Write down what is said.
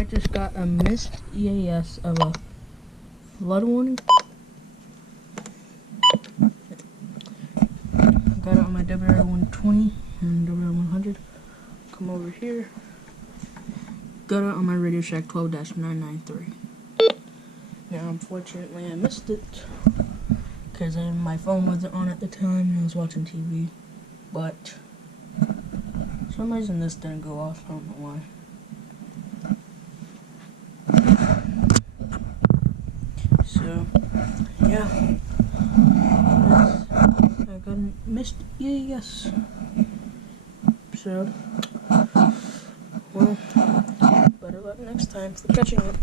I just got a missed EAS of a flood warning. Got it on my WR120 and WR100. Come over here. Got it on my Radio Shack 12-993. Now, unfortunately, I missed it because my phone wasn't on at the time and I was watching TV. But for some reason, this didn't go off. I don't know why. So, yeah. I got a missed EAS. So, well, better luck next time for catching it.